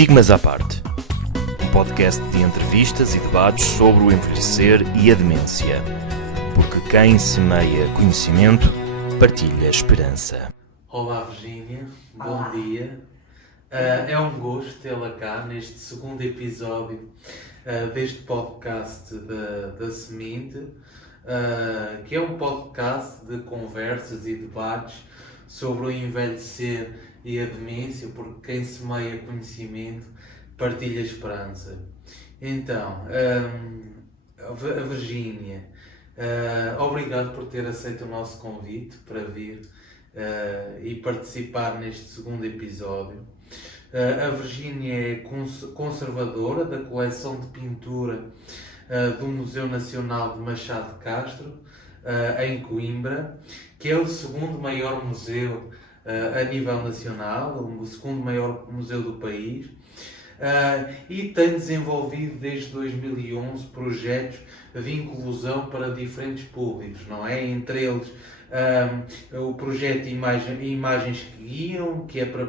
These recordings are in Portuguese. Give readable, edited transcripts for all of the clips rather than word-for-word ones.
Estigmas à parte. Um podcast de entrevistas e debates sobre o envelhecer e a demência. Porque quem semeia conhecimento, partilha esperança. Olá Virgínia, Olá. bom dia. É um gosto tê-la cá neste segundo episódio deste podcast da Semente, que é um podcast de conversas e debates sobre o envelhecer e a demência, porque quem semeia conhecimento partilha esperança. Então, a Virgínia, obrigado por ter aceito o nosso convite para vir e participar neste segundo episódio. A Virgínia é conservadora da coleção de pintura do Museu Nacional de Machado de Castro, em Coimbra, que é o segundo maior museu a nível nacional, o segundo maior museu do país, e tem desenvolvido desde 2011 projetos de inclusão para diferentes públicos, não é? Entre eles o projeto Imagens que Guiam, que é para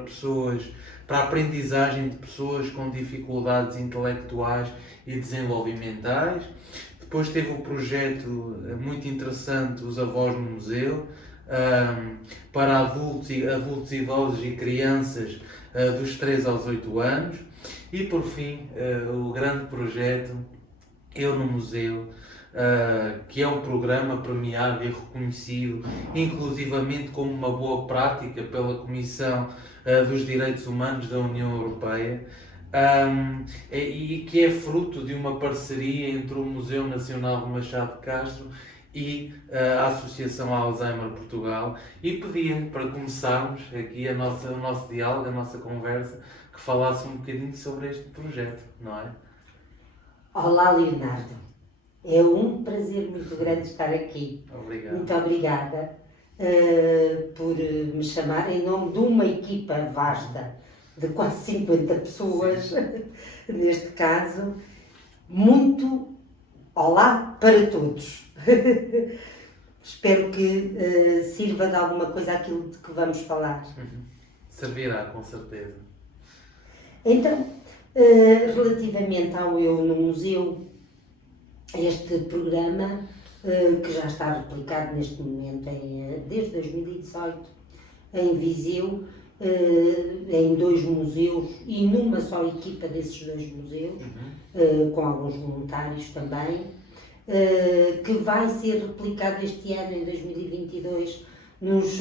a aprendizagem de pessoas com dificuldades intelectuais e desenvolvimentais. Depois teve o projeto muito interessante Os Avós no Museu, para adultos, idosos e crianças dos 3 aos 8 anos. E por fim, o grande projeto Eu no Museu, que é um programa premiado e reconhecido inclusivamente como uma boa prática pela Comissão dos Direitos Humanos da União Europeia, e que é fruto de uma parceria entre o Museu Nacional de Machado de Castro e a Associação Alzheimer Portugal. E pedia para começarmos aqui o nosso diálogo, a nossa conversa, que falasse um bocadinho sobre este projeto, não é? Olá, Leonardo. É um prazer muito grande estar aqui. Obrigado. Muito obrigada por me chamar em nome de uma equipa vasta de quase 50 pessoas, neste caso. Muito olá para todos. Espero que sirva de alguma coisa aquilo de que vamos falar. Servirá, com certeza. Então, relativamente ao Eu no Museu, este programa, que já está replicado neste momento desde 2018 em Viseu, em 2 museus e numa só equipa desses 2 museus, com alguns voluntários também, que vai ser replicado este ano, em 2022, nos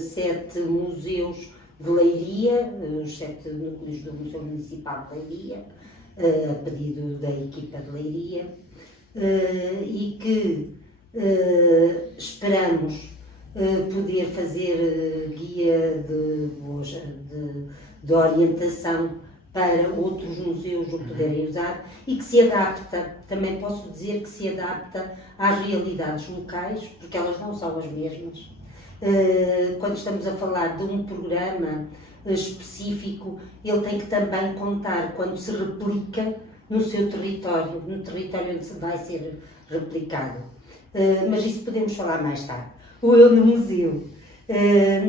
7 museus de Leiria, os 7 núcleos do Museu Municipal de Leiria, a pedido da equipa de Leiria, e que esperamos poder fazer guia de orientação para outros museus o poderem usar e que se adapta, também posso dizer que se adapta às realidades locais, porque elas não são as mesmas. Quando estamos a falar de um programa específico, ele tem que também contar quando se replica no seu território, no território onde se vai ser replicado. Mas isso podemos falar mais tarde. O Eu no Museu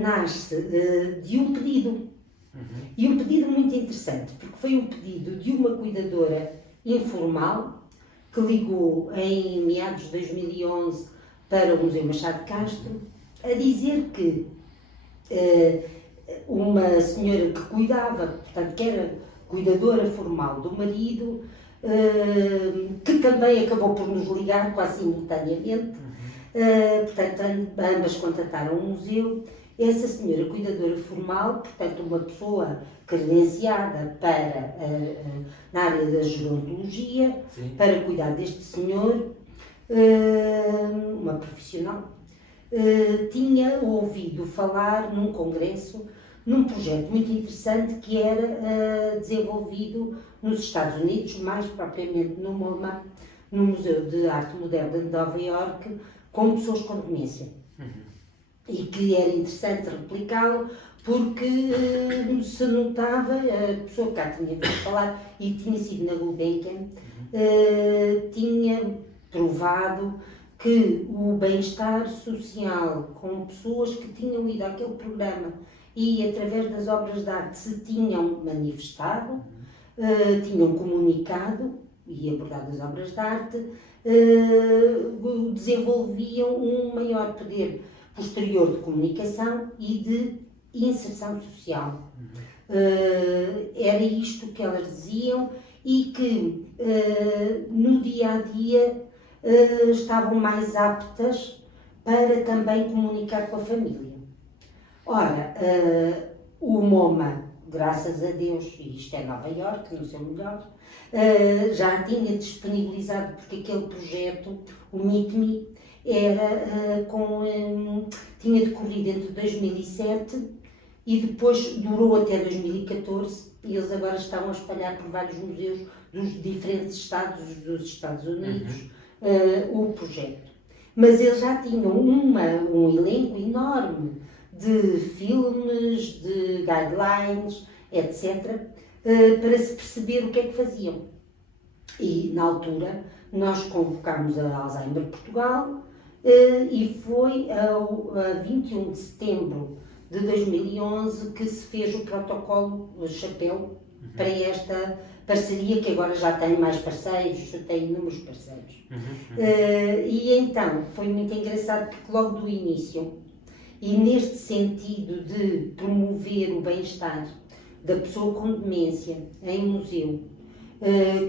nasce de um pedido, e um pedido muito interessante, porque foi um pedido de uma cuidadora informal que ligou em meados de 2011 para o Museu Machado de Castro, a dizer que uma senhora que cuidava, portanto, que era cuidadora formal do marido, que também acabou por nos ligar quase simultaneamente, portanto, ambas contataram o museu. Essa senhora cuidadora formal, portanto, uma pessoa credenciada para, na área da gerontologia, Sim. para cuidar deste senhor, uma profissional, tinha ouvido falar num congresso, num projeto muito interessante que era desenvolvido nos Estados Unidos, mais propriamente no MoMA, no Museu de Arte Moderna de Nova Iorque, com pessoas com demência. E que era interessante replicá-lo porque se notava, a pessoa que cá tinha vindo falar e tinha sido na Gulbenkian, tinha provado que o bem-estar social com pessoas que tinham ido àquele programa e através das obras de arte se tinham manifestado, tinham comunicado e abordado as obras de arte, desenvolviam um maior poder posterior de comunicação e de inserção social. Era isto que elas diziam e que no dia a dia estavam mais aptas para também comunicar com a família. Ora, o MoMA, graças a Deus, e isto é Nova Iorque, no seu melhor, já tinha disponibilizado, porque aquele projeto, o Meet Me, tinha decorrido entre 2007 e depois durou até 2014, e eles agora estão a espalhar por vários museus dos diferentes estados dos Estados Unidos o projeto. Mas eles já tinham um elenco enorme de filmes, de guidelines, etc., para se perceber o que é que faziam. E, na altura, nós convocámos a Alzheimer Portugal e foi a 21 de setembro de 2011 que se fez o protocolo Chapéu para esta parceria, que agora já tem mais parceiros, já tem inúmeros parceiros. E então, foi muito engraçado porque logo do início, e neste sentido de promover o bem-estar da pessoa com demência em museu,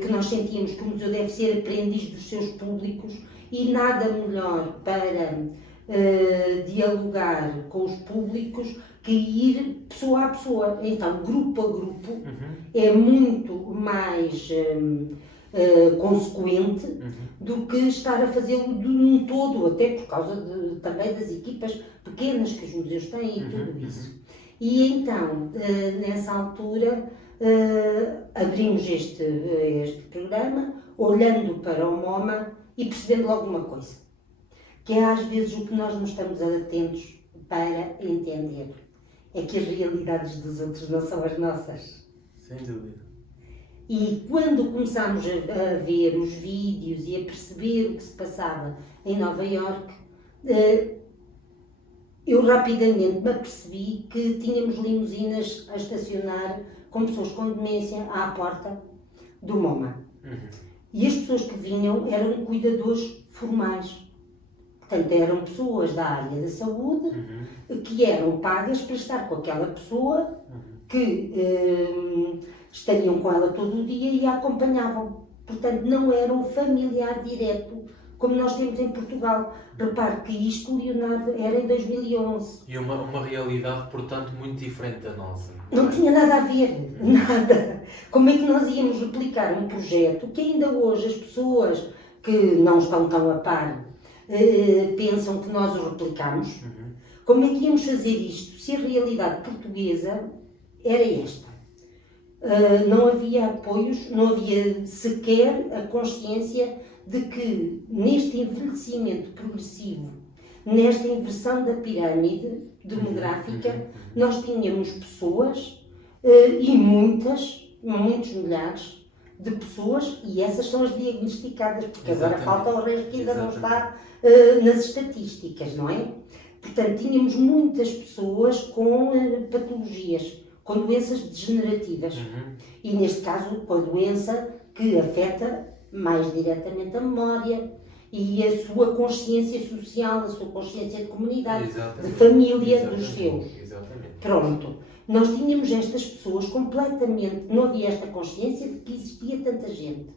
que nós sentíamos que o museu deve ser aprendiz dos seus públicos e nada melhor para dialogar com os públicos que ir pessoa a pessoa. Então, grupo a grupo, é muito mais consequente do que estar a fazê-lo de um todo, até por causa também das equipas pequenas que os museus têm e tudo isso. E então, nessa altura, abrimos este programa, olhando para o MoMA e percebendo logo uma coisa, que é às vezes o que nós não estamos atentos para entender, é que as realidades dos outros não são as nossas. Sem dúvida. E quando começámos a ver os vídeos e a perceber o que se passava em Nova Iorque, eu rapidamente me apercebi que tínhamos limusinas a estacionar com pessoas com demência à porta do MoMA. E as pessoas que vinham eram cuidadores formais. Portanto, eram pessoas da área da saúde que eram pagas para estar com aquela pessoa, que estariam com ela todo o dia e a acompanhavam. Portanto, não era um familiar direto, como nós temos em Portugal. Repare que isto, Leonardo, era em 2011. E uma realidade, portanto, muito diferente da nossa. Não tinha nada a ver, nada. Como é que nós íamos replicar um projeto que ainda hoje as pessoas que não estão tão a par pensam que nós o replicamos? Como é que íamos fazer isto se a realidade portuguesa era esta? Não havia apoios, não havia sequer a consciência de que neste envelhecimento progressivo, nesta inversão da pirâmide demográfica, nós tínhamos pessoas, e muitos milhares de pessoas, e essas são as diagnosticadas, porque agora falta o resto que ainda não está nas estatísticas, não é? Portanto, tínhamos muitas pessoas com patologias, com doenças degenerativas. E neste caso, com a doença que afeta mais diretamente a memória e a sua consciência social, a sua consciência de comunidade, de família, dos seus. Pronto. Nós tínhamos estas pessoas completamente, não havia esta consciência de que existia tanta gente.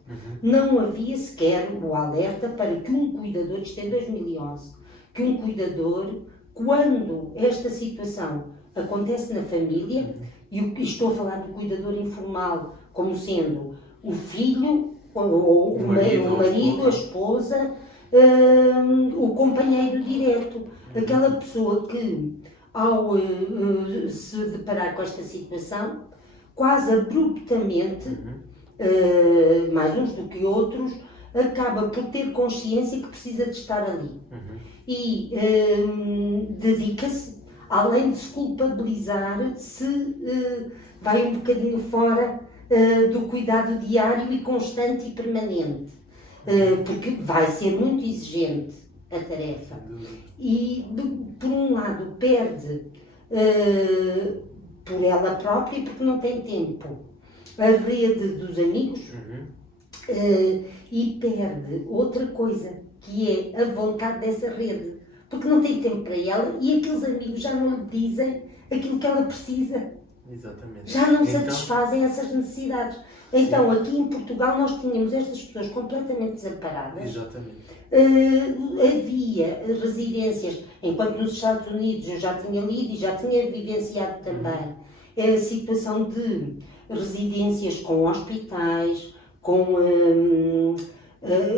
Não havia sequer o alerta para que um cuidador, isto é em 2011, que um cuidador, quando esta situação acontece na família, e estou a falar do cuidador informal como sendo o filho, ou o marido, a esposa, o companheiro direto, aquela pessoa que, ao se deparar com esta situação, quase abruptamente, mais uns do que outros, acaba por ter consciência que precisa de estar ali. E dedica-se, além de se culpabilizar, se vai um bocadinho fora do cuidado diário e constante e permanente, porque vai ser muito exigente a tarefa. E, por um lado, perde por ela própria, porque não tem tempo a rede dos amigos Uhum. e perde outra coisa, que é a vontade dessa rede. Porque não tem tempo para ela e aqueles amigos já não lhe dizem aquilo que ela precisa. Exatamente. Já não Então, satisfazem essas necessidades. Então, aqui em Portugal, nós tínhamos estas pessoas completamente desamparadas. exatamente. Havia residências, enquanto nos Estados Unidos eu já tinha lido e já tinha vivenciado também a situação de residências com hospitais, com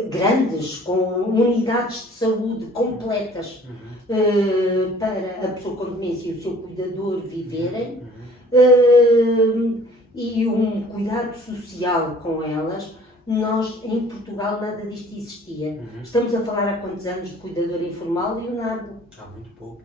grandes, com unidades de saúde completas para a pessoa com demência e o seu cuidador viverem. E um cuidado social com elas. Nós, em Portugal, nada disto existia. Estamos a falar há quantos anos de cuidador informal, Leonardo? Há muito pouco.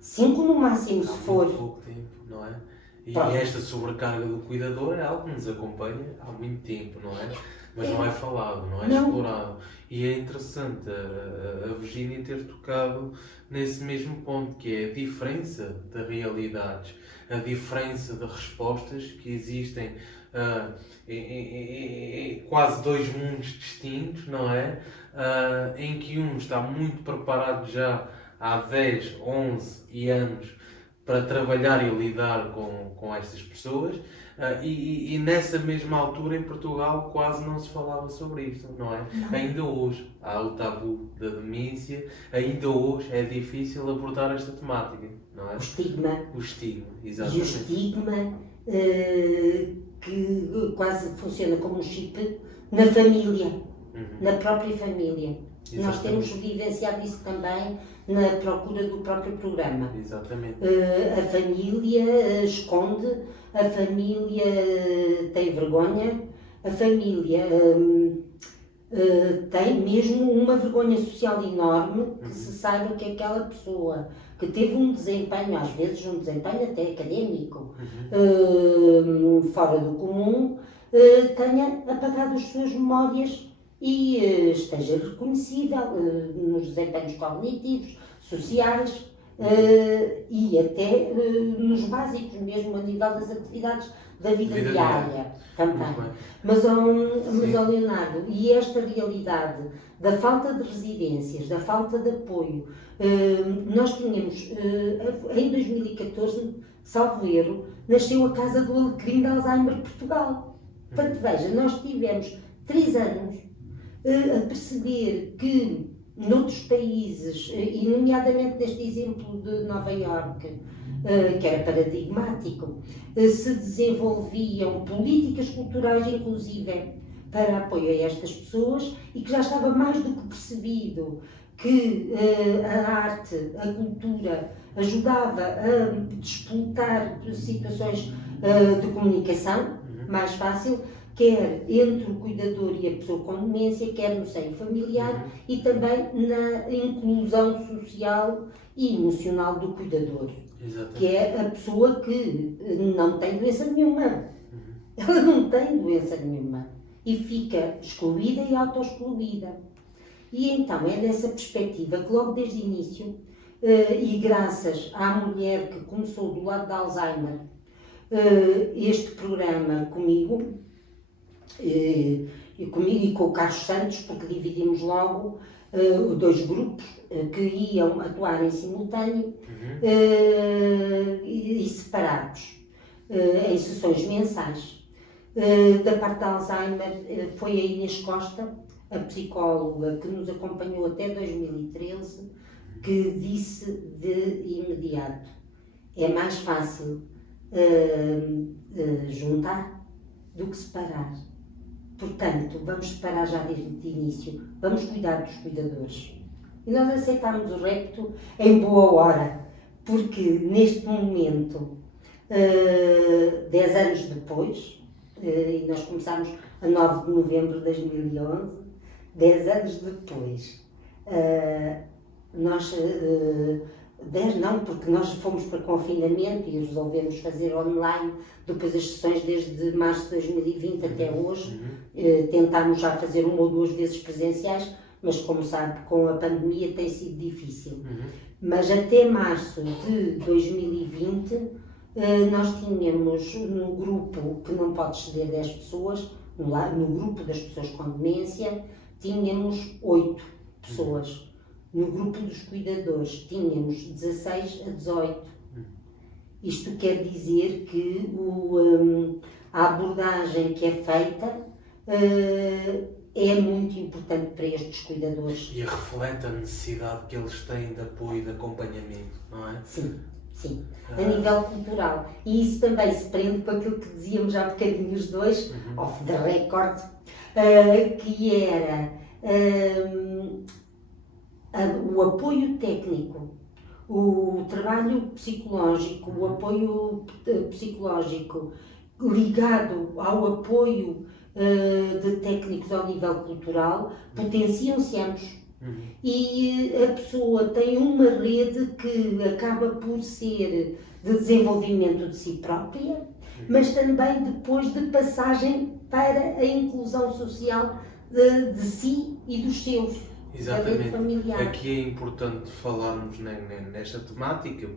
5 no máximo, Há se muito for. pouco tempo, não é? E Pronto. esta sobrecarga do cuidador é algo que nos acompanha há muito tempo, não é? Mas não é falado, não é Não. explorado. E é interessante a Virgínia ter tocado nesse mesmo ponto, que é a diferença de realidades, a diferença de respostas que existem em quase dois mundos distintos, não é? Em que um está muito preparado já há 10, 11 anos para trabalhar e lidar com estas pessoas, e nessa mesma altura em Portugal quase não se falava sobre isto, não é? Não. Ainda hoje há o tabu da demência, ainda hoje é difícil abordar esta temática, não é? O estigma. O estigma, E o exatamente. estigma que quase funciona como um chip na família, na própria família. Nós Exatamente. temos vivenciado isso também na procura do próprio programa. Exatamente. A família esconde, a família tem vergonha, a família tem mesmo uma vergonha social enorme que se saiba que aquela pessoa que teve um desempenho, às vezes um desempenho até académico, fora do comum, tenha apagado as suas memórias e esteja reconhecível nos desempenhos cognitivos, sociais e até nos básicos, mesmo a nível das atividades da vida Vida diária também. Muito bem. Mas, ó Leonardo, e esta realidade da falta de residências, da falta de apoio, nós tínhamos, em 2014, salvo erro, nasceu a Casa do Alecrim de Alzheimer de Portugal. Portanto, veja, nós tivemos 3 anos a perceber que noutros países, e nomeadamente neste exemplo de Nova Iorque, que era paradigmático, se desenvolviam políticas culturais, inclusive, para apoio a estas pessoas e que já estava mais do que percebido que a arte, a cultura, ajudava a despoltar situações de comunicação mais fácil, quer entre o cuidador e a pessoa com demência, quer no seio familiar e também na inclusão social e emocional do cuidador, Exatamente. que é a pessoa que não tem doença nenhuma. Ela não tem doença nenhuma e fica excluída e auto-excluída. E então é nessa perspectiva que logo desde o início, e graças à mulher que começou do lado de Alzheimer, este programa comigo, e com o Carlos Santos, porque dividimos logo 2 grupos que iam atuar em simultâneo e separados, em sessões mensais. Da parte da Alzheimer foi a Inês Costa, a psicóloga que nos acompanhou até 2013, que disse de imediato: é mais fácil juntar do que separar. Portanto, vamos separar já desde o início, vamos cuidar dos cuidadores. E nós aceitámos o repto em boa hora, porque neste momento, 10 anos depois, e nós começámos a 9 de novembro de 2011, 10 anos depois, nós, 10 não, porque nós fomos para confinamento e resolvemos fazer online, depois as sessões desde março de 2020 até hoje, tentámos já fazer 1 ou 2 vezes presenciais, mas como sabe, com a pandemia tem sido difícil. Mas até março de 2020 nós tínhamos no grupo, que não pode exceder 10 pessoas, no grupo das pessoas com demência, tínhamos 8 pessoas. No grupo dos cuidadores, tínhamos 16 a 18. Isto quer dizer que a abordagem que é feita é muito importante para estes cuidadores. E reflete a necessidade que eles têm de apoio e de acompanhamento, não é? Sim, sim. A nível cultural. E isso também se prende com aquilo que dizíamos há bocadinho os dois, off the record, que era o apoio técnico, o trabalho psicológico, o apoio psicológico ligado ao apoio de técnicos ao nível cultural, potenciam-se ambos. E a pessoa tem uma rede que acaba por ser de desenvolvimento de si própria, mas também depois de passagem para a inclusão social de si e dos seus. Exatamente. Familiar. Aqui é importante falarmos nesta temática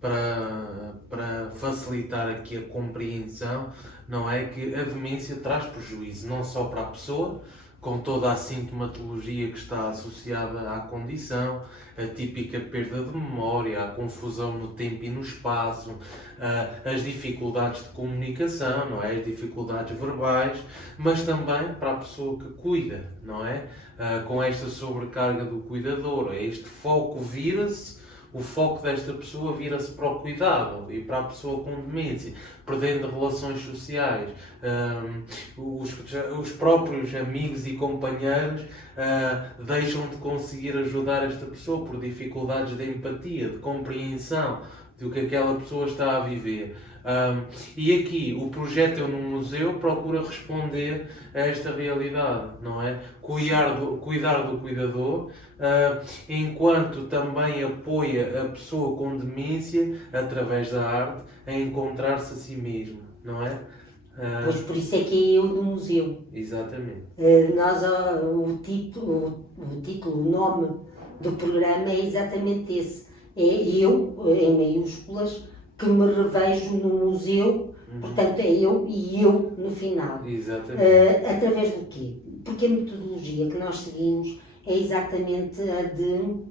para facilitar aqui a compreensão, não é? Que a demência traz prejuízo não só para a pessoa, com toda a sintomatologia que está associada à condição, a típica perda de memória, a confusão no tempo e no espaço, as dificuldades de comunicação, não é? As dificuldades verbais, mas também para a pessoa que cuida, não é? Com esta sobrecarga do cuidador, este foco o foco desta pessoa vira-se para o cuidado e para a pessoa com demência, perdendo relações sociais. Os próprios amigos e companheiros deixam de conseguir ajudar esta pessoa por dificuldades de empatia, de compreensão do que aquela pessoa está a viver. E aqui o projeto Eu no Museu procura responder a esta realidade, não é? Cuidar do cuidador, enquanto também apoia a pessoa com demência, através da arte, a encontrar-se a si mesmo, não é? Pois por isso é que é Eu no Museu. Exatamente. O título, o nome do programa é exatamente esse. É eu, em maiúsculas, que me revejo no museu, portanto é eu e eu no final. Exatamente. Através do quê? Porque a metodologia que nós seguimos é exatamente a de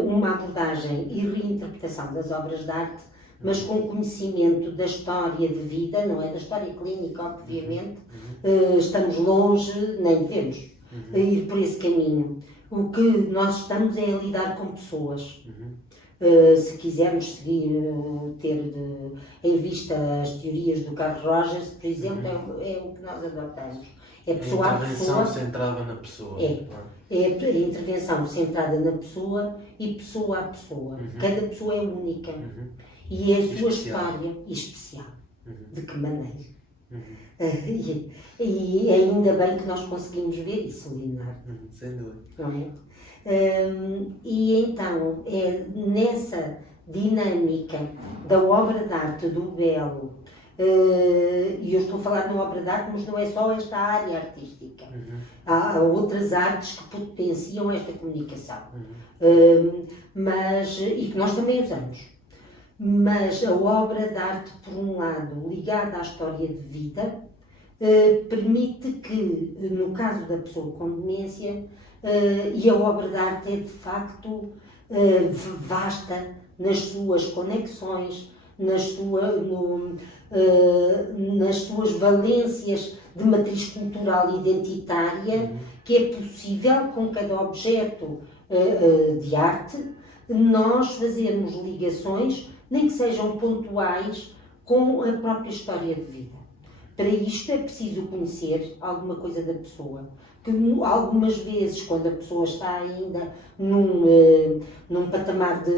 uma abordagem e reinterpretação das obras de arte, mas com conhecimento da história de vida, não é? Da história clínica, obviamente. Estamos longe, nem devemos ir por esse caminho. O que nós estamos é a lidar com pessoas. Se quisermos seguir, ter em vista as teorias do Carl Rogers, por exemplo, é o que nós adotamos. É pessoa a intervenção pessoa. centrada na pessoa. É a intervenção centrada na pessoa e pessoa a pessoa. Cada pessoa é única. E é a sua história especial. De que maneira? E ainda bem que nós conseguimos ver isso, Leonardo. Sem dúvida. Não é? E então é nessa dinâmica da obra de arte do Belo, e eu estou a falar de uma obra de arte, mas não é só esta área artística. Há outras artes que potenciam esta comunicação, e que nós também usamos. Mas a obra de arte, por um lado, ligada à história de vida, permite que, no caso da pessoa com demência, e a obra de arte é de facto vasta nas suas conexões, nas suas valências de matriz cultural identitária, que é possível com cada objeto de arte nós fazermos ligações, nem que sejam pontuais, com a própria história de vida. Para isto é preciso conhecer alguma coisa da pessoa, que algumas vezes, quando a pessoa está ainda num patamar de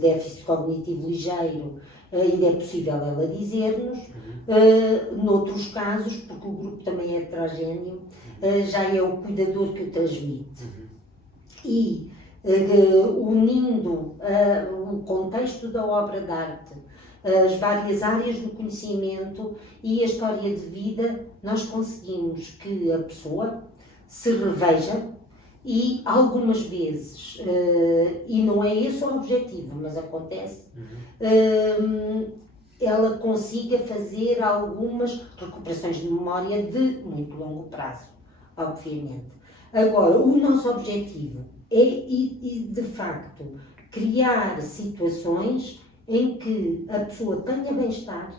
déficit cognitivo ligeiro, ainda é possível ela dizer-nos. Noutros casos, porque o grupo também é heterogéneo, já é o cuidador que o transmite. E unindo o contexto da obra de arte, as várias áreas do conhecimento e a história de vida, nós conseguimos que a pessoa se reveja e algumas vezes, e não é esse o objetivo, mas acontece, ela consiga fazer algumas recuperações de memória de muito longo prazo, obviamente. Agora, o nosso objetivo é, de facto, criar situações em que a pessoa tenha bem-estar,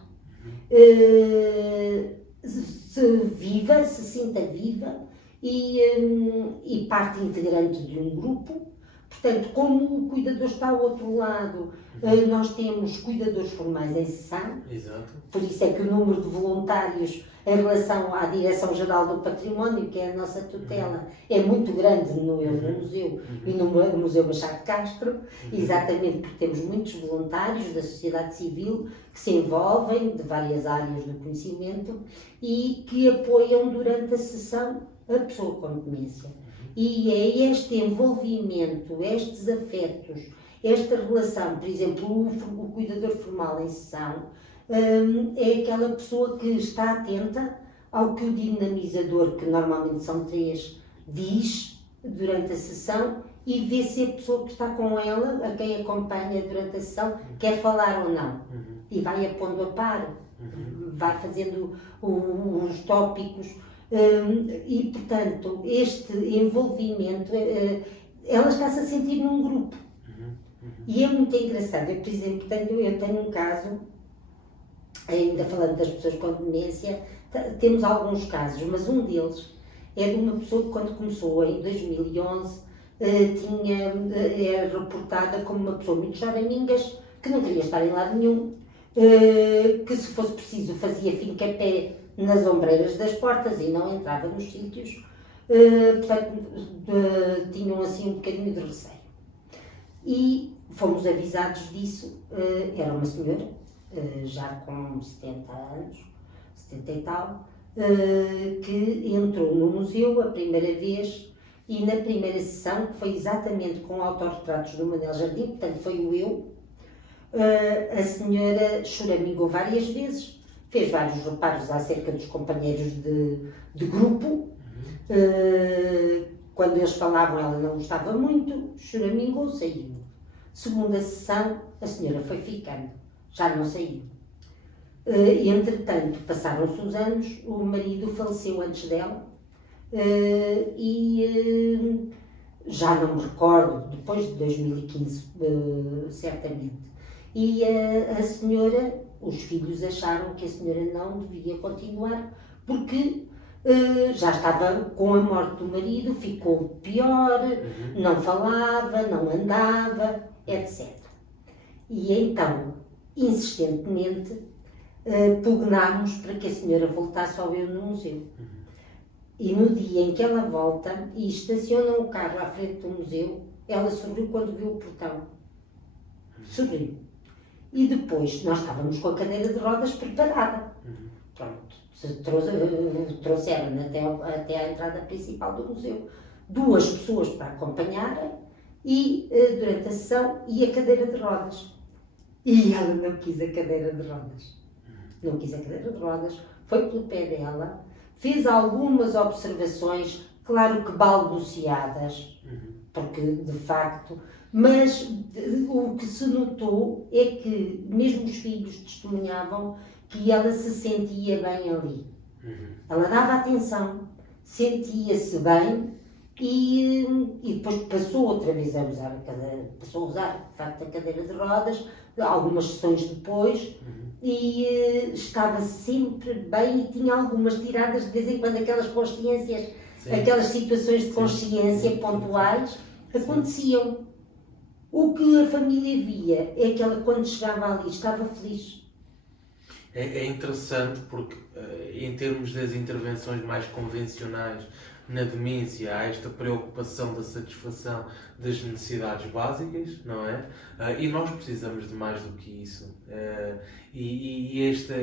se sinta viva e parte integrante de um grupo. Portanto, como o cuidador está ao outro lado, nós temos cuidadores formais em sessão. Exato. Por isso é que o número de voluntários em relação à Direção-Geral do Património, que é a nossa tutela, é muito grande no museu e no Museu Machado de Castro, exatamente porque temos muitos voluntários da sociedade civil que se envolvem de várias áreas do conhecimento e que apoiam durante a sessão a pessoa com demência. E é este envolvimento, estes afetos, esta relação, por exemplo, o cuidador formal em sessão, é aquela pessoa que está atenta ao que o dinamizador, que normalmente são 3, diz durante a sessão e vê se a pessoa que está com ela, a quem acompanha durante a sessão, quer falar ou não. E vai a pondo a par, vai fazendo os tópicos. E, portanto, este envolvimento, ela está-se a sentir num grupo. E é muito engraçado. Eu, por exemplo, eu tenho um caso, ainda falando das pessoas com demência, temos alguns casos, mas um deles é de uma pessoa que, quando começou em 2011, era reportada como uma pessoa muito choramingas, que não queria estar em lado nenhum, que, se fosse preciso, fazia fim-capé nas ombreiras das portas e não entrava nos sítios, portanto, tinham assim um bocadinho de receio. E fomos avisados disso. Era uma senhora, já com 70 anos, 70 e tal, que entrou no museu a primeira vez e na primeira sessão, que foi exatamente com autorretratos do Manuel Jardim, portanto foi o eu, a senhora choramingou várias vezes, fez vários reparos acerca dos companheiros de grupo. Quando eles falavam, ela não gostava muito, choramingou, saiu. Segunda sessão, a senhora foi ficando, já não saiu. Entretanto, passaram-se os anos, o marido faleceu antes dela e já não me recordo, depois de 2015, certamente. E a senhora, os filhos acharam que a senhora não devia continuar, porque já estava com a morte do marido, ficou pior, não falava, não andava, etc. E então, insistentemente, pugnámos para que a senhora voltasse ao eu no museu. E no dia em que ela volta e estaciona o carro à frente do museu, ela sorriu quando viu o portão. Sorriu. E depois, nós estávamos com a cadeira de rodas preparada. Pronto. Trouxeram até à entrada principal do museu 2 pessoas para acompanharem e, durante a sessão, e a cadeira de rodas. E ela não quis a cadeira de rodas. Não quis a cadeira de rodas, foi pelo pé dela, fez algumas observações, claro que balbuciadas, porque de facto, mas o que se notou é que mesmo os filhos testemunhavam que ela se sentia bem ali. Ela dava atenção, sentia-se bem e depois passou outra vez a usar a cadeira, passou a usar de facto a cadeira de rodas, algumas sessões depois, e estava sempre bem e tinha algumas tiradas de vez em quando, aquelas consciências, aquelas situações de consciência pontuais aconteciam. O que a família via é que ela, quando chegava ali, estava feliz. É interessante porque, em termos das intervenções mais convencionais na demência, há esta preocupação da satisfação das necessidades básicas, não é? E nós precisamos de mais do que isso. Este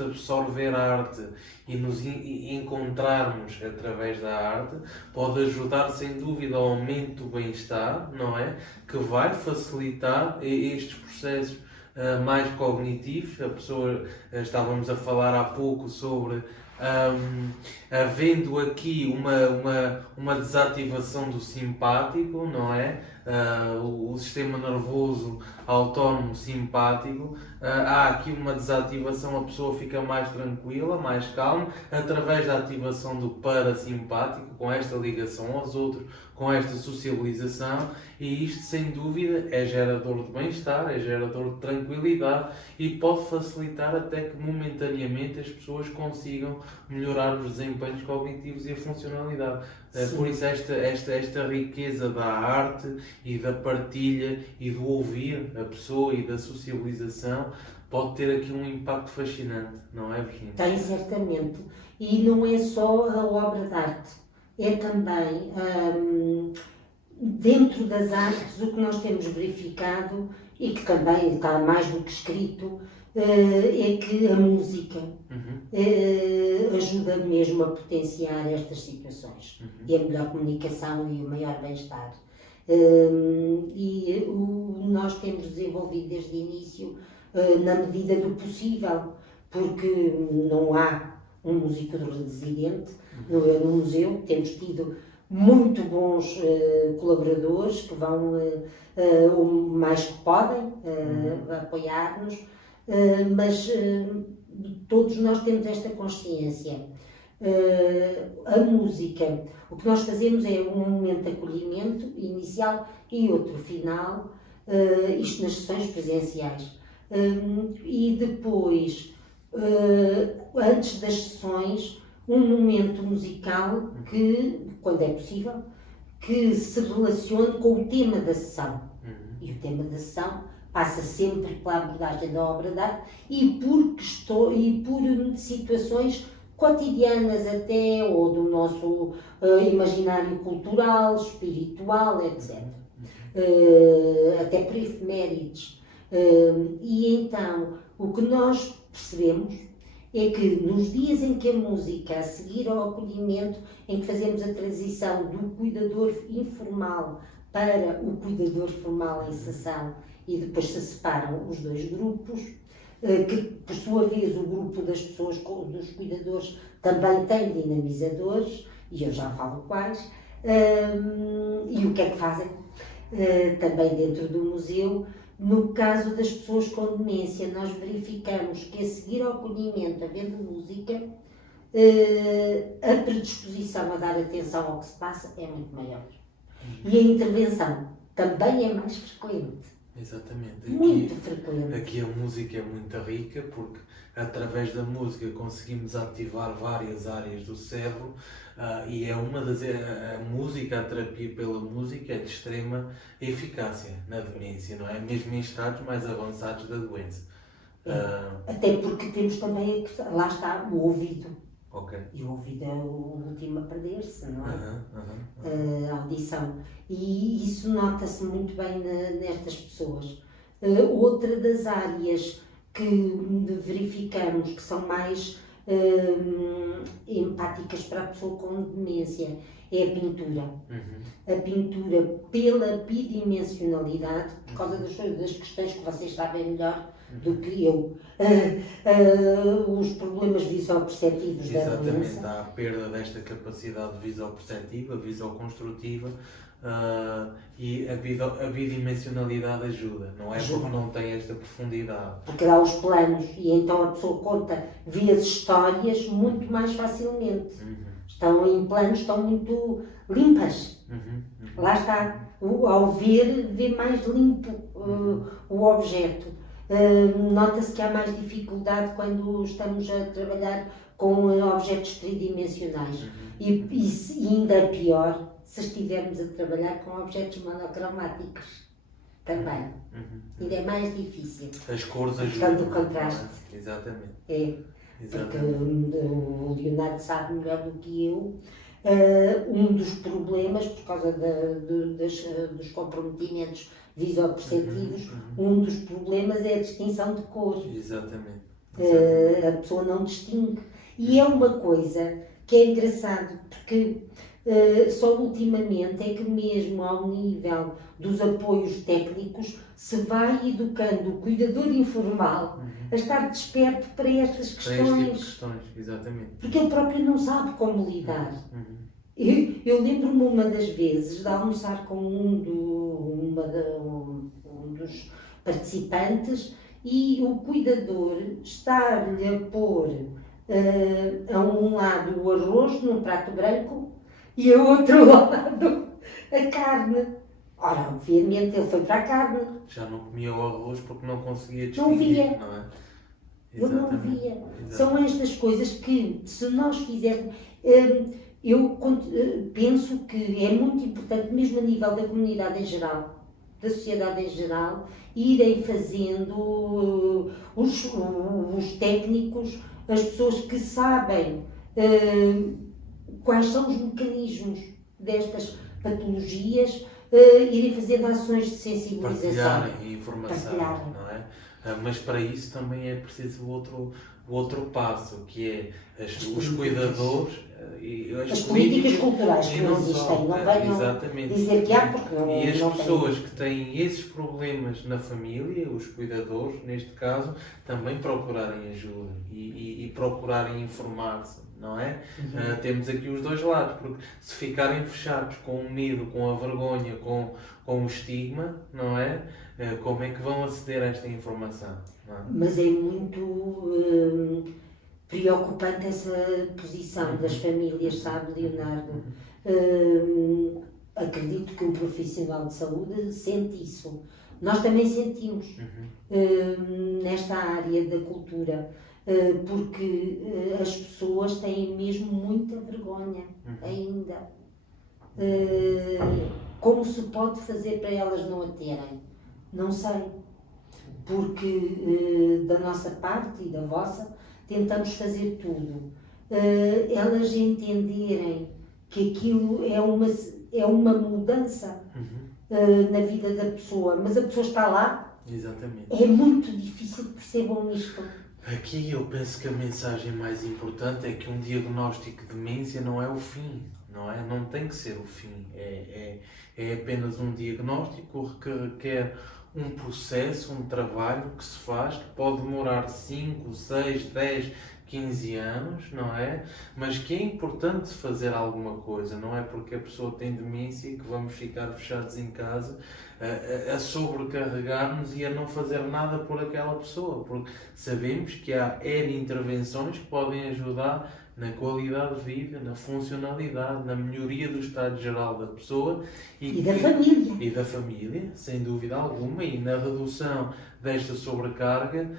absorver a arte e nos encontrarmos através da arte pode ajudar, sem dúvida, ao aumento do bem-estar, não é? Que vai facilitar estes processos mais cognitivos. A pessoa, estávamos a falar há pouco sobre havendo aqui uma desativação do simpático, não é? O sistema nervoso autónomo simpático, há aqui uma desativação, a pessoa fica mais tranquila, mais calma, através da ativação do parasimpático, com esta ligação aos outros, com esta socialização, e isto sem dúvida é gerador de bem-estar, é gerador de tranquilidade e pode facilitar até que momentaneamente as pessoas consigam melhorar os desempenhos cognitivos e a funcionalidade. Por isso esta riqueza da arte e da partilha e do ouvir a pessoa e da socialização pode ter aqui um impacto fascinante, não é, Virginia? Tem, certamente. E não é só a obra de arte, é também, dentro das artes, o que nós temos verificado, e que também está mais do que escrito, é que a música ajuda mesmo a potenciar estas situações. E a melhor comunicação e o maior bem-estar. Nós temos desenvolvido desde o início, na medida do possível, porque não há um músico residente no museu. Temos tido muito bons colaboradores que vão o mais que podem apoiar-nos, mas todos nós temos esta consciência. A música, o que nós fazemos é um momento de acolhimento inicial e outro final, isto nas sessões presenciais. E depois, antes das sessões, um momento musical que, quando é possível, que se relacione com o tema da sessão. E o tema da sessão passa sempre pela abordagem da obra de arte e por situações cotidianas até, ou do nosso imaginário cultural, espiritual, etc. Até por efemérides. E então, o que nós percebemos é que nos dias em que a música, a seguir ao acolhimento, em que fazemos a transição do cuidador informal para o cuidador formal em sessão, e depois se separam os dois grupos, que por sua vez o grupo das pessoas, dos cuidadores, também tem dinamizadores, e eu já falo quais, e o que é que fazem também dentro do museu. No caso das pessoas com demência, nós verificamos que a seguir ao acolhimento, havendo música, a predisposição a dar atenção ao que se passa é muito maior. E a intervenção também é mais frequente. Exatamente. Muito frequente. Aqui a música é muito rica porque através da música conseguimos ativar várias áreas do cérebro e é uma das... A música, a terapia pela música é de extrema eficácia na demência, não é? Mesmo em estados mais avançados da doença. Até porque temos também, lá está, o ouvido. Okay. E o ouvido é o último a perder-se, não é? A audição. E isso nota-se muito bem nestas pessoas. Outra das áreas que verificamos que são mais empáticas para a pessoa com demência é a pintura. A pintura, pela bidimensionalidade, por causa das questões que vocês sabem melhor do que eu, os problemas visoperceptivos da doença. Exatamente, há a perda desta capacidade visoperceptiva, visoconstrutiva, e a bidimensionalidade ajuda, não é? Porque não tem esta profundidade. Porque dá os planos e então a pessoa conta, vê as histórias muito mais facilmente. Estão em planos, estão muito limpas. Lá está, ao ver, vê mais limpo o objeto. Nota-se que há mais dificuldade quando estamos a trabalhar com objetos tridimensionais. E ainda é pior se estivermos a trabalhar com objetos monocromáticos. Também. Ainda é mais difícil. As cores ajudam. Portanto, o contraste. Exatamente. Porque o Leonardo sabe melhor do que eu. Um dos problemas, por causa dos comprometimentos visoperceptivos, um dos problemas é a distinção de cor. Exatamente. A pessoa não distingue. E é uma coisa que é engraçado, porque Só ultimamente é que mesmo ao nível dos apoios técnicos se vai educando o cuidador informal a estar desperto para estas Para este tipo de questões. questões, exatamente. Porque ele próprio não sabe como lidar. Uhum. Eu lembro-me uma das vezes de almoçar com um dos participantes e o cuidador estar-lhe a pôr a um lado o arroz num prato branco e a outro lado a carne. Ora, obviamente ele foi para a carne. Já não comia o arroz porque não conseguia Não distinguir, via. não é? Eu não Exatamente. via. Exatamente. São estas coisas que, se nós quisermos, eu penso que é muito importante, mesmo a nível da comunidade em geral, da sociedade em geral, irem fazendo os técnicos, as pessoas que sabem quais são os mecanismos destas patologias, irem fazendo ações de sensibilização. Partilharem informação, não é? Mas para isso também é preciso o outro passo, que é os cuidadores e as políticas culturais que e não não existem, só, não venham exatamente. dizer que há porque não E as não pessoas que têm esses problemas na família, os cuidadores, neste caso, também procurarem ajuda e procurarem informar-se, não é? Temos aqui os dois lados, porque se ficarem fechados com o medo, com a vergonha, com o estigma, não é? Como é que vão aceder a esta informação? Não é? Mas é muito preocupante essa posição das famílias, sabe, Leonardo? Acredito que um profissional de saúde sente isso. Nós também sentimos nesta área da cultura, porque as pessoas têm mesmo muita vergonha ainda. Como se pode fazer para elas não a terem? Não sei. Porque da nossa parte e da vossa tentamos fazer tudo. Elas entenderem que aquilo é uma mudança na vida da pessoa, mas a pessoa está lá. Exatamente. É muito difícil que percebam isto. Aqui eu penso que a mensagem mais importante é que um diagnóstico de demência não é o fim, não é? Não tem que ser o fim. É apenas um diagnóstico que requer um processo, um trabalho que se faz, que pode demorar 5, 6, 10, 15 anos, não é? Mas que é importante fazer alguma coisa, não é porque a pessoa tem demência que vamos ficar fechados em casa a sobrecarregar-nos e a não fazer nada por aquela pessoa, porque sabemos que há intervenções que podem ajudar na qualidade de vida, na funcionalidade, na melhoria do estado geral da pessoa E da família. E da família, sem dúvida alguma, e na redução desta sobrecarga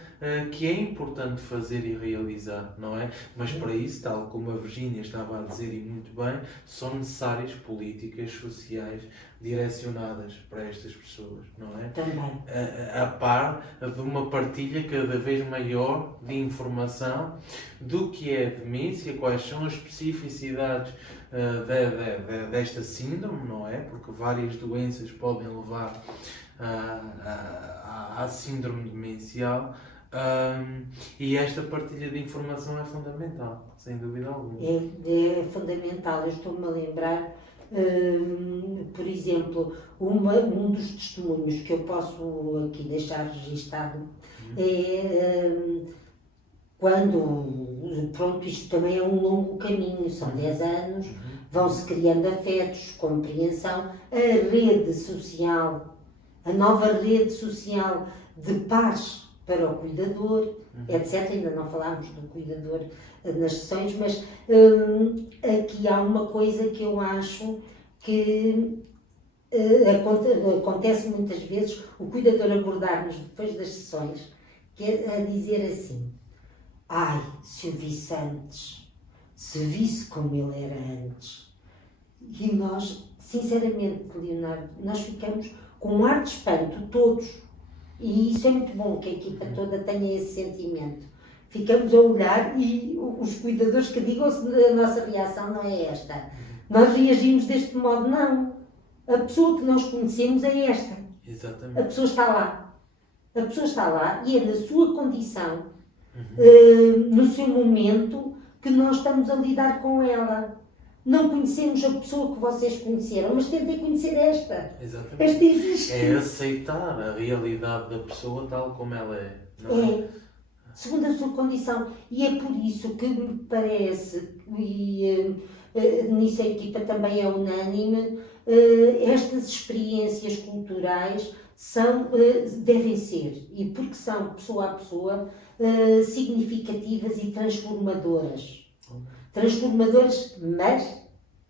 que é importante fazer e realizar, não é? Mas para isso, tal como a Virgínia estava a dizer e muito bem, são necessárias políticas sociais direcionadas para estas pessoas, não é? Também. A par de uma partilha cada vez maior de informação do que é a demência, quais são as especificidades desta síndrome, não é? Porque várias doenças podem levar à síndrome demencial, e esta partilha de informação é fundamental, sem dúvida alguma. É fundamental. Eu estou-me a lembrar, por exemplo, um dos testemunhos que eu posso aqui deixar registado é quando, pronto, isto também é um longo caminho, são 10 anos, vão-se criando afetos, compreensão, a rede social, a nova rede social de pares para o cuidador, etc. Ainda não falámos do cuidador nas sessões, mas aqui há uma coisa que eu acho que acontece muitas vezes, o cuidador abordar-nos depois das sessões, que é a dizer assim: ai, se o visse antes, se visse como ele era antes. E nós, sinceramente, Leonardo, nós ficamos com um ar de espanto, todos. E isso é muito bom, que a equipa toda tenha esse sentimento. Ficamos a olhar e os cuidadores que digam se a nossa reação não é esta. Nós reagimos deste modo, não. A pessoa que nós conhecemos é esta. Exatamente. A pessoa está lá. A pessoa está lá e é na sua condição, no seu momento, que nós estamos a lidar com ela. não conhecemos a pessoa que vocês conheceram, mas tentem conhecer esta. Exatamente. Esta existe. É aceitar a realidade da pessoa tal como ela é. Não é? Segundo a sua condição. E é por isso que me parece, e nisso a equipa também é unânime, estas experiências culturais devem ser, e porque são, pessoa a pessoa, significativas e transformadoras. Transformadoras, mas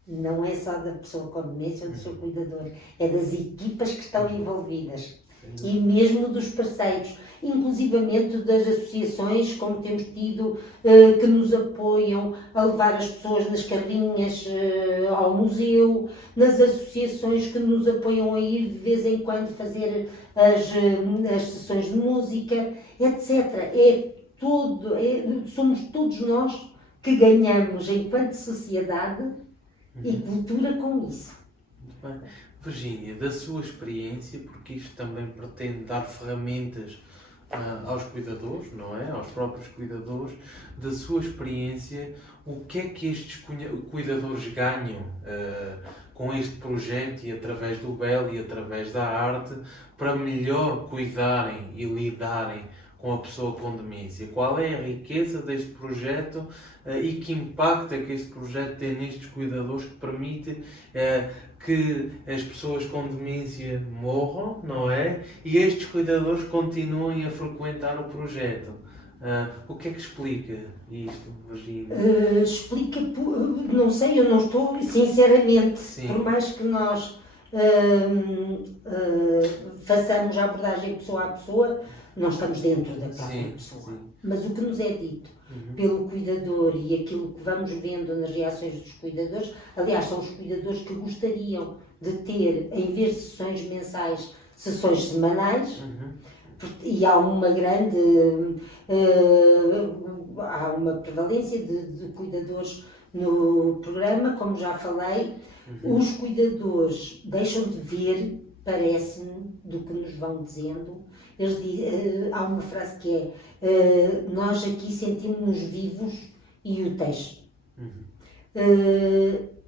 não é só da pessoa com demência ou do seu cuidador, é das equipas que estão envolvidas e mesmo dos parceiros, inclusivamente das associações, como temos tido, que nos apoiam a levar as pessoas nas carrinhas ao museu, nas associações que nos apoiam a ir de vez em quando fazer as sessões de música, etc. Somos todos nós que ganhamos enquanto sociedade e cultura com isso. Muito bem. Virgínia, da sua experiência, porque isto também pretende dar ferramentas aos cuidadores, não é? Aos próprios cuidadores, da sua experiência, o que é que estes cuidadores ganham com este projeto e através do BEL e através da arte para melhor cuidarem e lidarem com a pessoa com demência? Qual é a riqueza deste projeto e que impacto é que este projeto tem nestes cuidadores que permite que as pessoas com demência morram, não é? E estes cuidadores continuem a frequentar o projeto. O que é que explica isto, Virgínia? Explica, não sei, eu não estou, sinceramente, Sim. por mais que nós façamos a abordagem pessoa a pessoa, não estamos dentro da própria pessoa. Sim. Mas o que nos é dito pelo cuidador e aquilo que vamos vendo nas reações dos cuidadores, aliás, são os cuidadores que gostariam de ter, em vez de sessões mensais, sessões semanais, e há uma grande, há uma prevalência de cuidadores no programa, como já falei. Os cuidadores deixam de ver, parece-me, do que nos vão dizendo. Há uma frase que é: nós aqui sentimos-nos vivos e úteis.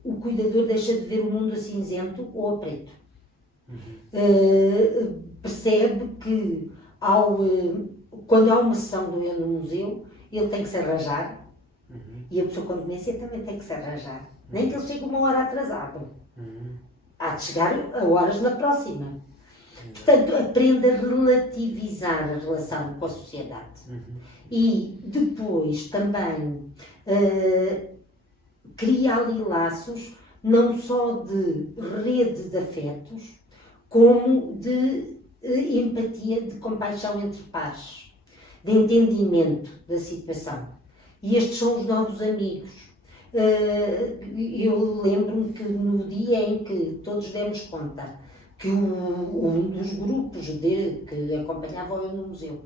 O cuidador deixa de ver o mundo a cinzento ou a preto. Percebe que quando há uma sessão do Eu no Museu, ele tem que se arranjar, e a pessoa com demência também tem que se arranjar. Nem que ele chegue uma hora atrasado. Há de chegar a horas na próxima. Portanto, aprende a relativizar a relação com a sociedade. E depois também cria ali laços, não só de rede de afetos, como de empatia, de compaixão entre pares, de entendimento da situação. E estes são os novos amigos. Eu lembro-me que no dia em que todos demos conta que um dos grupos que acompanhava o Eu no Museu,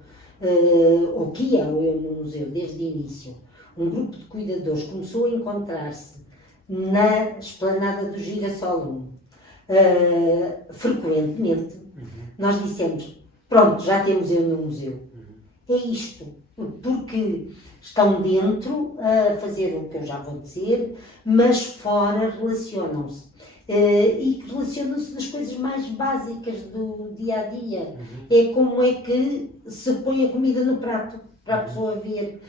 ou que ia ao Eu no Museu desde o início, um grupo de cuidadores começou a encontrar-se na esplanada do Girassol 1, frequentemente, nós dissemos: pronto, já temos Eu no Museu. É isto, porque estão dentro a fazer o que eu já vou dizer, mas fora relacionam-se. E relacionam-se nas coisas mais básicas do dia-a-dia. É como é que se põe a comida no prato, para a pessoa ver.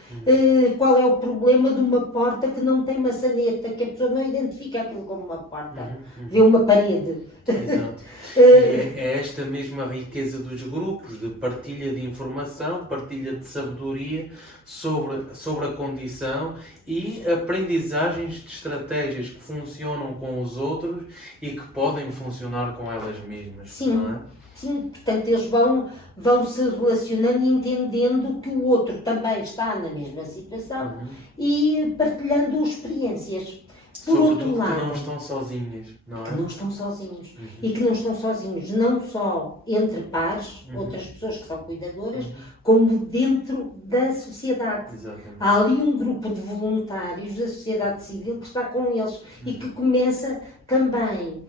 Qual é o problema de uma porta que não tem maçaneta, que a pessoa não identifica aquilo como uma porta, vê uma parede. Exato. É esta mesma riqueza dos grupos, de partilha de informação, partilha de sabedoria sobre a condição e aprendizagens de estratégias que funcionam com os outros e que podem funcionar com elas mesmas. Sim, não é? sim, portanto eles vão se relacionando e entendendo que o outro também está na mesma situação e partilhando experiências. Por outro lado, que não estão sozinhas, não é? Que não estão sozinhos. E que não estão sozinhos não só entre pares, outras pessoas que são cuidadoras, como dentro da sociedade. Exatamente. Há ali um grupo de voluntários da sociedade civil que está com eles e que começa também,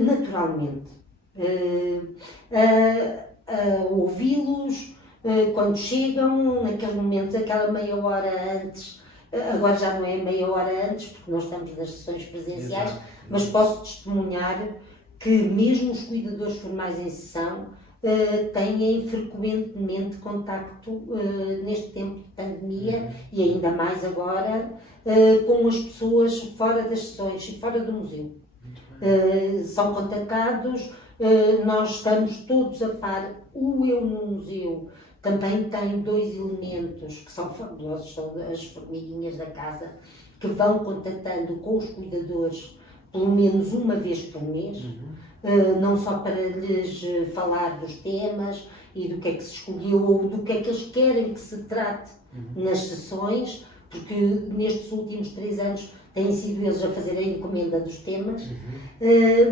naturalmente, a ouvi-los quando chegam, naquele momento, aquela meia hora antes, agora já não é meia hora antes, porque nós estamos nas sessões presenciais, Exato. mas posso testemunhar que mesmo os cuidadores formais em sessão têm frequentemente contacto neste tempo de pandemia e ainda mais agora com as pessoas fora das sessões e fora do museu. São contactados, nós estamos todos a par. O Eu no Museu também tem 2 elementos que são fabulosos, são as formiguinhas da casa, que vão contactando com os cuidadores pelo menos uma vez por mês, não só para lhes falar dos temas e do que é que se escolheu ou do que é que eles querem que se trate nas sessões, porque nestes últimos 3 anos têm sido eles a fazer a encomenda dos temas,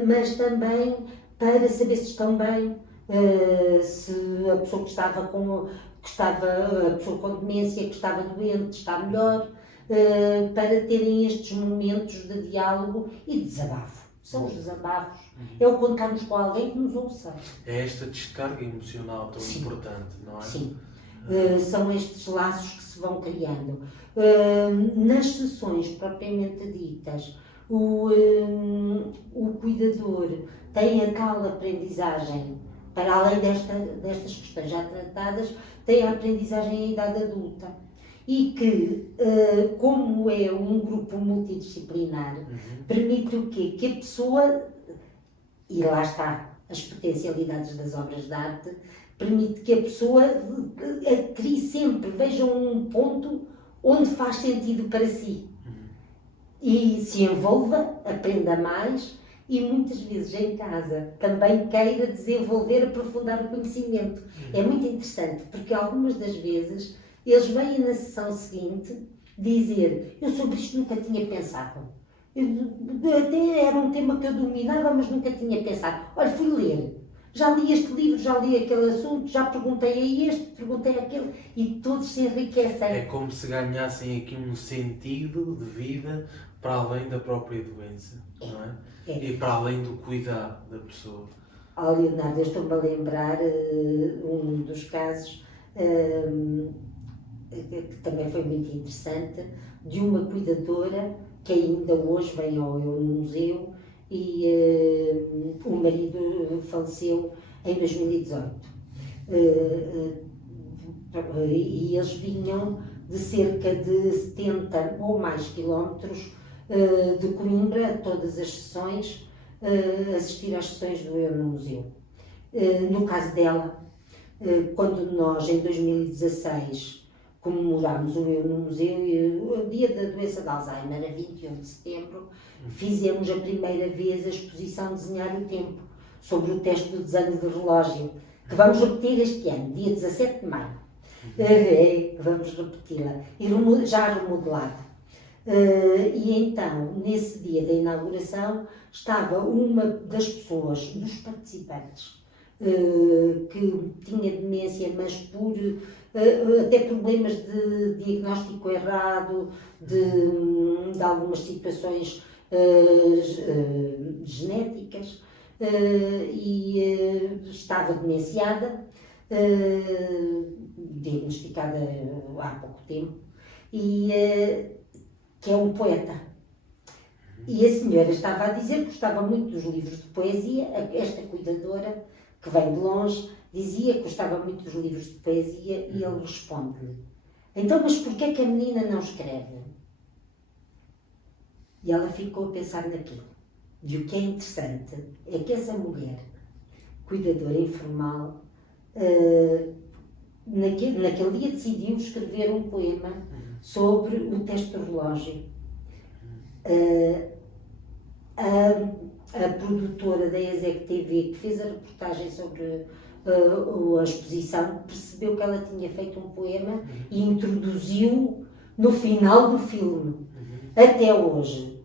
mas também para saber se estão bem, se a pessoa a pessoa com demência que estava doente está melhor, para terem estes momentos de diálogo e de desabafo. São os desabafos. É o contarmos com alguém que nos ouça. É esta descarga emocional tão importante, não é? Sim. São estes laços que se vão criando. Nas sessões propriamente ditas, o cuidador tem a tal aprendizagem, para além destas questões já tratadas, tem a aprendizagem em idade adulta. E que, como é um grupo multidisciplinar, permite o quê? Que a pessoa, e lá está as potencialidades das obras de arte, permite que a pessoa crie sempre, veja um ponto onde faz sentido para si. E se envolva, aprenda mais e muitas vezes em casa também queira desenvolver, aprofundar o conhecimento. É muito interessante, porque algumas das vezes eles vêm na sessão seguinte dizer: eu sobre isto nunca tinha pensado. Até era um tema que eu dominava, mas nunca tinha pensado. Olha, fui ler. Já li este livro, já li aquele assunto, já perguntei a este, perguntei àquele, e todos se enriquecem. É como se ganhassem aqui um sentido de vida para além da própria doença, não é? E para além do cuidado da pessoa. Leonardo, eu estou-me a lembrar um dos casos que também foi muito interessante, de uma cuidadora que ainda hoje vem ao Eu no Museu e o marido faleceu em 2018. E eles vinham de cerca de 70 ou mais quilómetros de Coimbra, todas as sessões, assistir às sessões do Eu no Museu. No caso dela, quando nós em 2016 comemorámos o Eu no Museu, o dia da doença de Alzheimer, a 21 de setembro, fizemos a primeira vez a exposição Desenhar o Tempo, sobre o teste do desenho de relógio, que vamos repetir este ano, dia 17 de maio. Vamos repeti-la, já remodelada. E então, nesse dia da inauguração, estava uma das pessoas, dos participantes, que tinha demência, mas por até problemas de diagnóstico errado, de algumas situações genéticas, e estava demenciada, diagnosticada há pouco tempo, e que é um poeta. E a senhora estava a dizer que gostava muito dos livros de poesia. Esta cuidadora, que vem de longe, dizia que gostava muito dos livros de poesia, e ele responde-lhe: então, mas porquê é que a menina não escreve? E ela ficou a pensar naquilo. E o que é interessante é que essa mulher, cuidadora informal, naquele dia decidiu escrever um poema sobre o teste do relógio. A produtora da ESEC TV, que fez a reportagem sobre a exposição, percebeu que ela tinha feito um poema e introduziu no final do filme. Até hoje,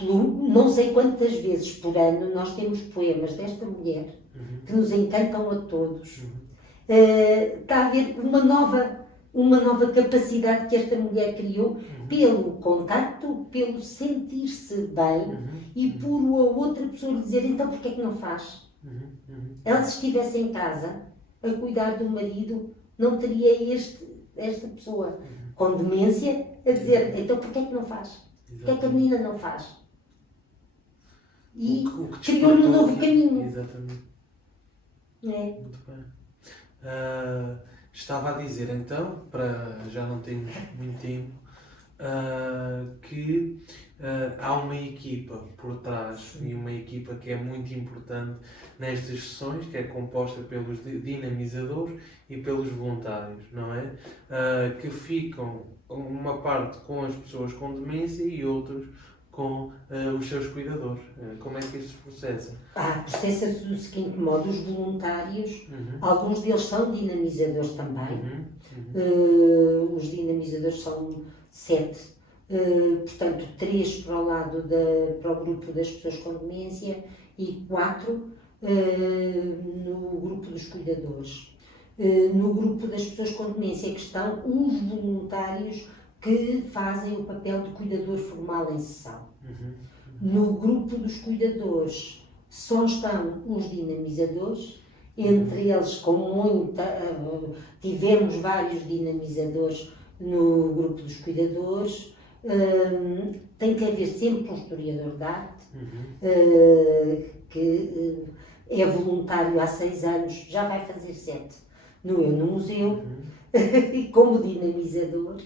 não sei quantas vezes por ano, nós temos poemas desta mulher que nos encantam a todos. Está a haver uma nova capacidade que esta mulher criou pelo contacto, pelo sentir-se bem e por a outra pessoa lhe dizer: então porquê é que não faz? Ela, se estivesse em casa a cuidar do marido, não teria esta pessoa. com demência a dizer, então porquê é que não faz? Porquê é que a menina não faz? E O que criou-lhe um despertou, novo caminho. Exatamente. É. Muito bem. Estava a dizer então, para já não termos muito tempo, que há uma equipa por trás e uma equipa que é muito importante nestas sessões, que é composta pelos dinamizadores e pelos voluntários, não é? Que ficam uma parte com as pessoas com demência e outros com os seus cuidadores. Como é que isto se processa? Processa-se do seguinte modo, os voluntários, alguns deles são dinamizadores também, os dinamizadores são 7, portanto 3 para o lado para o grupo das pessoas com demência e 4 no grupo dos cuidadores. No grupo das pessoas com demência que estão os voluntários que fazem o papel de cuidador formal em sessão. No grupo dos cuidadores só estão os dinamizadores, entre eles tivemos vários dinamizadores no grupo dos cuidadores. Tem que haver sempre um historiador de arte, que é voluntário há 6 anos, já vai fazer 7 no museu, e como dinamizador,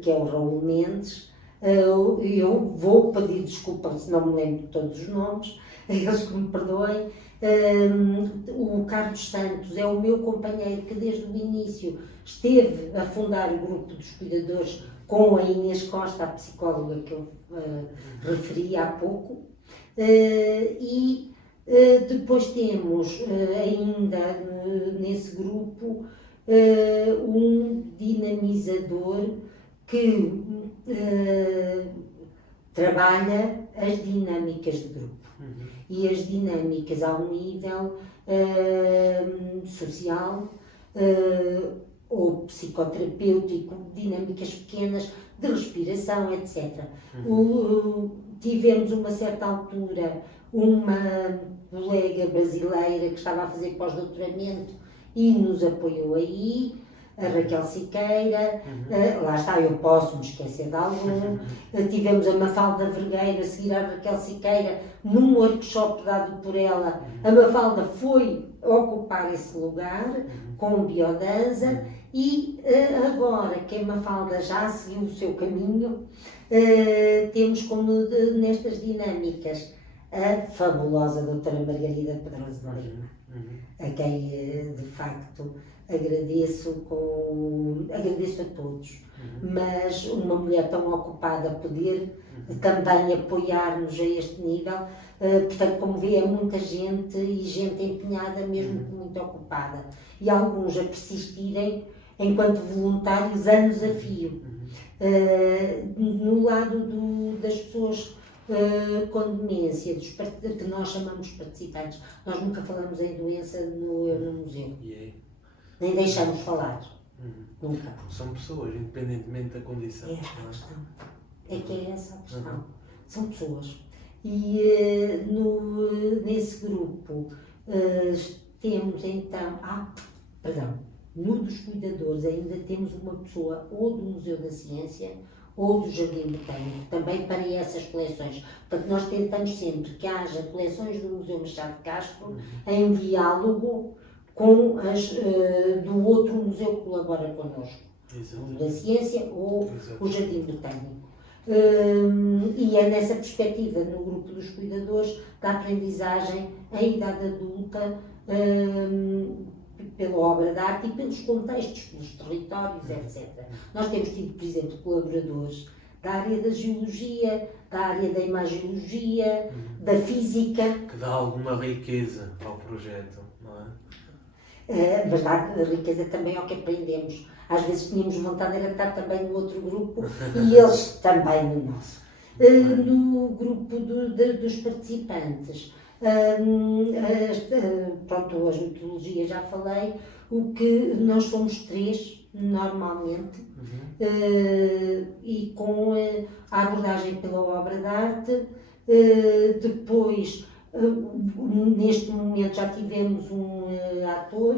que é o Raul Mendes. Eu vou pedir desculpa se não me lembro de todos os nomes, eles que me perdoem. O Carlos Santos é o meu companheiro que desde o início esteve a fundar o grupo dos cuidadores com a Inês Costa, a psicóloga que eu referi há pouco. E depois temos ainda nesse grupo um dinamizador que trabalha as dinâmicas de grupo e as dinâmicas ao nível social ou psicoterapêutico, dinâmicas pequenas de respiração, etc. Tivemos uma certa altura uma colega brasileira que estava a fazer pós-doutoramento e nos apoiou aí, a Raquel Siqueira, lá está, eu posso me esquecer de algum. Tivemos a Mafalda Vergueiro a seguir à Raquel Siqueira num workshop dado por ela. A Mafalda foi ocupar esse lugar com biodança e agora que a Mafalda já seguiu o seu caminho, temos como nestas dinâmicas a fabulosa doutora Margarida Pedroso de Lima, a quem de facto agradeço a todos, mas uma mulher tão ocupada a poder também apoiar-nos a este nível, portanto, como vê, é muita gente e gente empenhada, mesmo que muito ocupada, e alguns a persistirem enquanto voluntários anos a fio. No lado das pessoas com demência, que nós chamamos participantes, nós nunca falamos em doença no museu. Nem deixamos falar. Nunca. São pessoas, independentemente da condição. É a questão. É que é essa a questão. São pessoas. E nesse grupo temos então. No dos cuidadores ainda temos uma pessoa ou do Museu da Ciência ou do Jardim Botânico, também para essas coleções. Portanto, nós tentamos sempre que haja coleções do Museu Machado de Castro em diálogo com as do outro museu que colabora connosco, o da Ciência ou o Jardim Botânico. E é nessa perspectiva, no grupo dos cuidadores, da aprendizagem em idade adulta, pela obra de arte e pelos contextos, pelos territórios, etc. Nós temos tido, por exemplo, colaboradores da área da geologia, da área da imagiologia, da física. Que dá alguma riqueza ao projeto, não é? Mas dá riqueza também ao que aprendemos. Às vezes tínhamos vontade de estar também no outro grupo e eles também no nosso. No grupo dos participantes, pronto, as metodologias já falei, o que nós somos 3 normalmente, e com a abordagem pela obra de arte. Depois, neste momento já tivemos um ator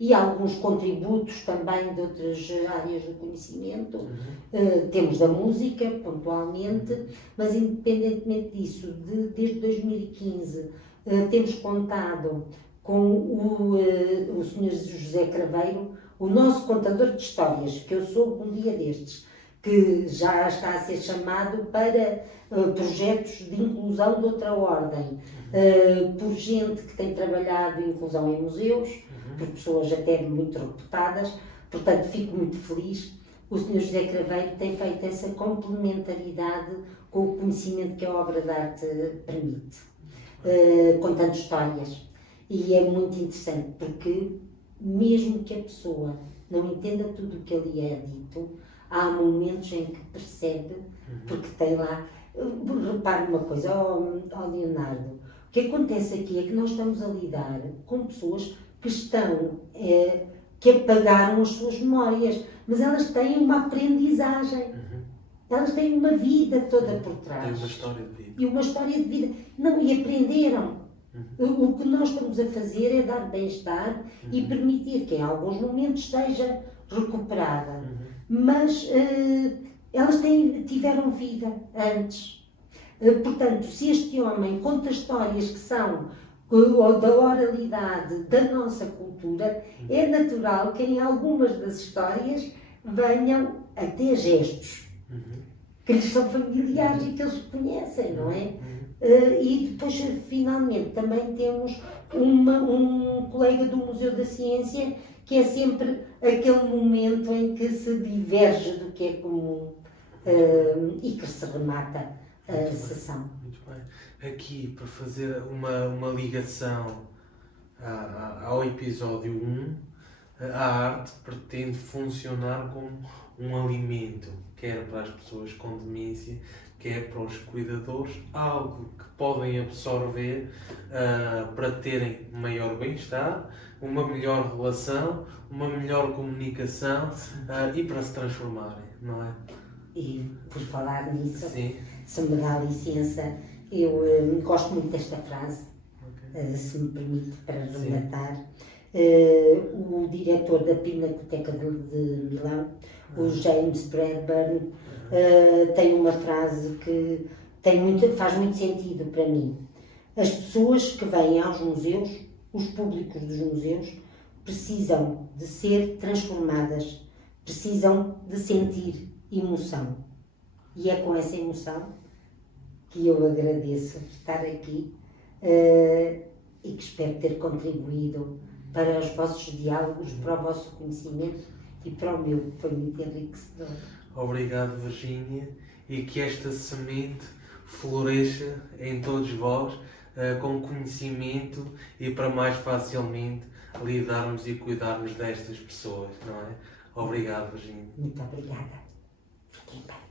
e alguns contributos também de outras áreas do conhecimento. Temos da música, pontualmente, mas independentemente disso, desde 2015 temos contado com o Sr. José Craveiro, o nosso contador de histórias, que eu soube um dia destes, que já está a ser chamado para projetos de inclusão de outra ordem, por gente que tem trabalhado em inclusão em museus, por pessoas até muito reputadas, portanto fico muito feliz. O Sr. José Craveiro tem feito essa complementaridade com o conhecimento que a obra de arte permite, contando histórias. E é muito interessante, porque mesmo que a pessoa não entenda tudo o que ali é dito, há momentos em que percebe, porque tem lá... Repare uma coisa, Leonardo, o que acontece aqui é que nós estamos a lidar com pessoas que estão, que apagaram as suas memórias, mas elas têm uma aprendizagem, elas têm uma vida toda por trás. Tem uma história de vida. E uma história de vida. Não, e aprenderam. O que nós estamos a fazer é dar bem-estar e permitir que em alguns momentos seja recuperada. Mas elas tiveram vida antes. Portanto, se este homem conta histórias que são da oralidade da nossa cultura, é natural que em algumas das histórias venham até gestos que lhes são familiares e que eles conhecem, não é? E depois, finalmente, também temos um colega do Museu da Ciência, que é sempre aquele momento em que se diverge do que é comum e que se remata a sessão. Muito bem. Aqui, para fazer uma ligação ao episódio 1, a arte pretende funcionar como um alimento, quer para as pessoas com demência, quer para os cuidadores, algo que podem absorver para terem maior bem-estar, uma melhor relação, uma melhor comunicação e para se transformarem, não é? E por falar nisso, Sim. se me dá licença, eu gosto muito desta frase, se me permite, para rematar. O diretor da Pinacoteca de Milão, o James Bradburn, tem uma frase que faz muito sentido para mim. As pessoas que vêm aos museus, os públicos dos museus, precisam de ser transformadas, precisam de sentir emoção. E é com essa emoção que eu agradeço estar aqui e que espero ter contribuído para os vossos diálogos, para o vosso conhecimento e para o meu, que foi muito enriquecedor. Obrigado, Virgínia, e que esta semente floresça em todos vós com conhecimento e para mais facilmente lidarmos e cuidarmos destas pessoas, não é? Obrigado, Virgínia. Muito obrigada. Fiquem bem.